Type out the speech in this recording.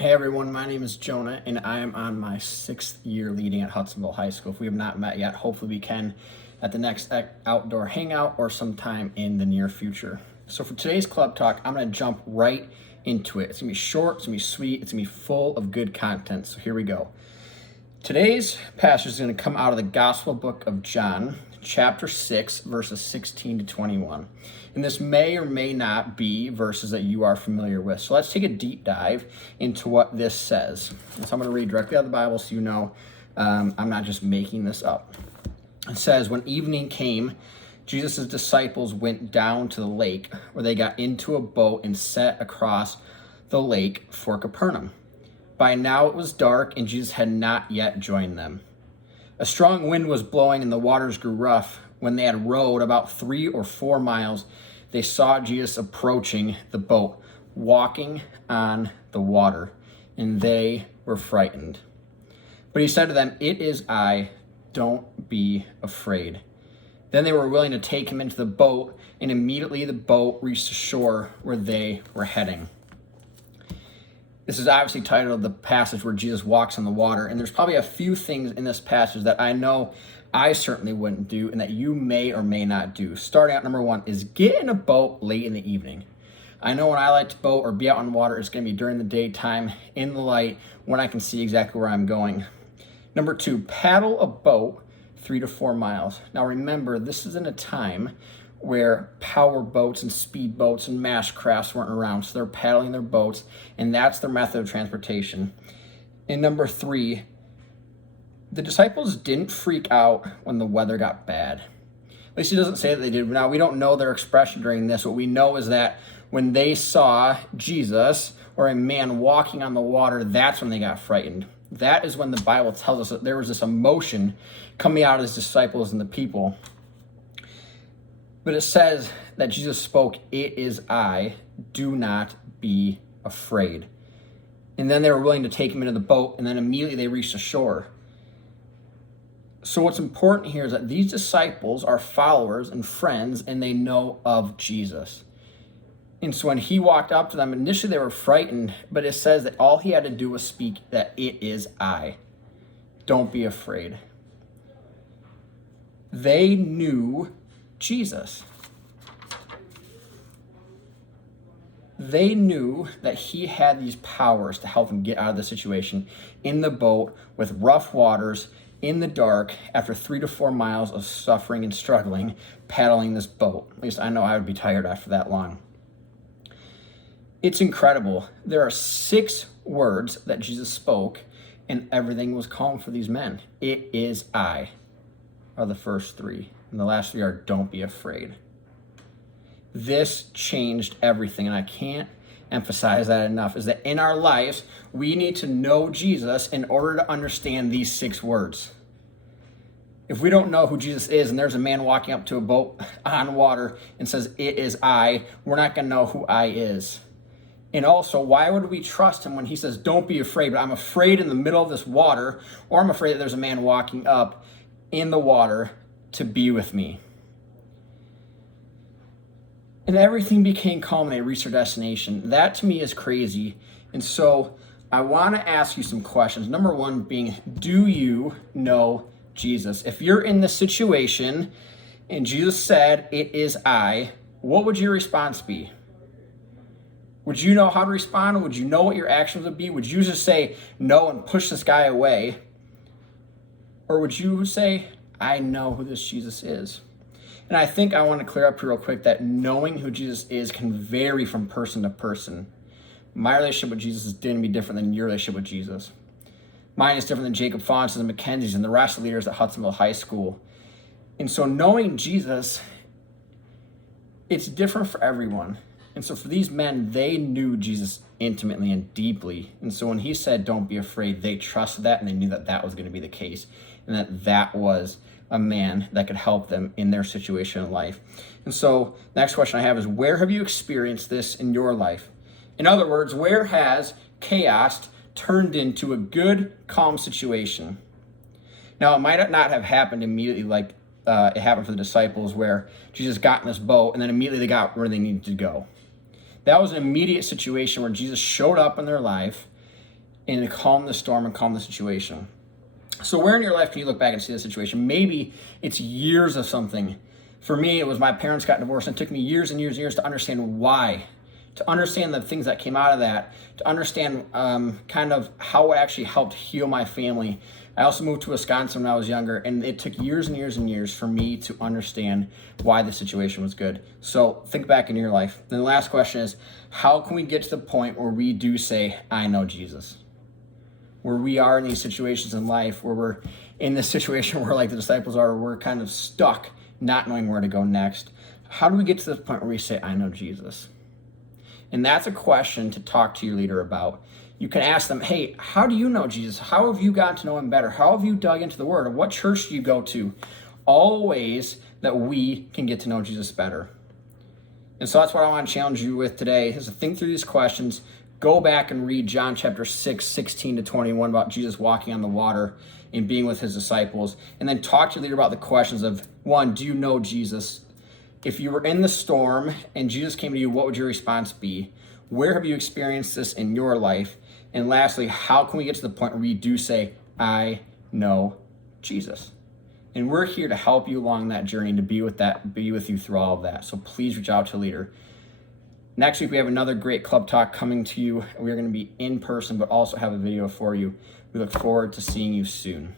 Hey everyone, my name is Jonah and I am on my 6th year leading at Hudsonville High School. If we have not met yet, hopefully we can at the next outdoor hangout or sometime in the near future. So for today's club talk, I'm going to jump right into it. It's going to be short, it's going to be sweet, it's going to be full of good content. So here we go. Today's passage is going to come out of the Gospel book of John, chapter 6, verses 16 to 21. And this may or may not be verses that you are familiar with. So let's take a deep dive into what this says. So I'm going to read directly out of the Bible so you know I'm not just making this up. It says, when evening came, Jesus' disciples went down to the lake where they got into a boat and set across the lake for Capernaum. By now it was dark and Jesus had not yet joined them. A strong wind was blowing and the waters grew rough. When they had rowed about 3 or 4 miles, they saw Jesus approaching the boat, walking on the water, and they were frightened. But he said to them, "It is I, don't be afraid." Then they were willing to take him into the boat, and immediately the boat reached the shore where they were heading. This is obviously titled the passage where Jesus walks on the water, and there's probably a few things in this passage that I know I certainly wouldn't do and that you may or may not do. Starting out, number 1 is get in a boat late in the evening. I know when I like to boat or be out on water, it's going to be during the daytime, in the light, when I can see exactly where I'm going. Number 2, paddle a boat 3 to 4 miles. Now remember, this is in a time where power boats and speed boats and mast crafts weren't around, so they're paddling their boats, and that's their method of transportation. And number 3, the disciples didn't freak out when the weather got bad. At least he doesn't say that they did. Now, we don't know their expression during this. What we know is that when they saw Jesus or a man walking on the water, that's when they got frightened. That is when the Bible tells us that there was this emotion coming out of his disciples and the people. But it says that Jesus spoke, "It is I, do not be afraid." And then they were willing to take him into the boat, and then immediately they reached the shore. So what's important here is that these disciples are followers and friends, and they know of Jesus. And so when he walked up to them, initially they were frightened, but it says that all he had to do was speak that "it is I. Don't be afraid." They knew Jesus. They knew that he had these powers to help them get out of the situation in the boat with rough waters, in the dark, after 3 to 4 miles of suffering and struggling, paddling this boat. At least I know I would be tired after that long. It's incredible. There are 6 words that Jesus spoke, and everything was calm for these men. "It is I" are the first 3, and the last 3 are "don't be afraid." This changed everything, and I can't emphasize that enough, is that in our lives, we need to know Jesus in order to understand these 6 words. If we don't know who Jesus is and there's a man walking up to a boat on water and says, "It is I," we're not going to know who I is. And also, why would we trust him when he says, "Don't be afraid," but I'm afraid in the middle of this water, or I'm afraid that there's a man walking up in the water to be with me? And everything became calm and they reached their destination. That to me is crazy. And so I want to ask you some questions. Number 1 being, do you know Jesus? If you're in this situation and Jesus said, "It is I," what would your response be? Would you know how to respond? Or would you know what your actions would be? Would you just say no and push this guy away? Or would you say, "I know who this Jesus is"? And I think I want to clear up here real quick that knowing who Jesus is can vary from person to person. My relationship with Jesus is going to be different than your relationship with Jesus. Mine is different than Jacob Fonz's and Mackenzie's and the rest of the leaders at Hudsonville High School. And so knowing Jesus, it's different for everyone. And so for these men, they knew Jesus intimately and deeply. And so when he said, "Don't be afraid," they trusted that and they knew that that was going to be the case and that that was a man that could help them in their situation in life. And so the next question I have is, where have you experienced this in your life? In other words, where has chaos turned into a good, calm situation? Now, it might not have happened immediately like it happened for the disciples, where Jesus got in this boat and then immediately they got where they needed to go. That was an immediate situation where Jesus showed up in their life and to calm the storm and calm the situation. So where in your life can you look back and see the situation? Maybe it's years of something. For me, it was my parents got divorced, and it took me years and years and years to understand why, to understand the things that came out of that, to understand kind of how it actually helped heal my family. I also moved to Wisconsin when I was younger, and it took years and years and years for me to understand why the situation was good. So think back in your life. And the last question is, how can we get to the point where we do say, I know Jesus? Where we are in these situations in life, where we're in this situation where, like the disciples are, we're kind of stuck, not knowing where to go next. How do we get to the point where we say, I know Jesus? And that's a question to talk to your leader about. You can ask them, hey, how do you know Jesus? How have you gotten to know him better? How have you dug into the word? Or what church do you go to? All ways that we can get to know Jesus better. And so that's what I want to challenge you with today, is to think through these questions. Go back and read John chapter 6, 16 to 21 about Jesus walking on the water and being with his disciples. And then talk to your leader about the questions of, one, do you know Jesus? If you were in the storm and Jesus came to you, what would your response be? Where have you experienced this in your life? And lastly, how can we get to the point where we do say, I know Jesus? And we're here to help you along that journey, to be with you through all of that. So please reach out to a leader. Next week, we have another great club talk coming to you. We're going to be in person, but also have a video for you. We look forward to seeing you soon.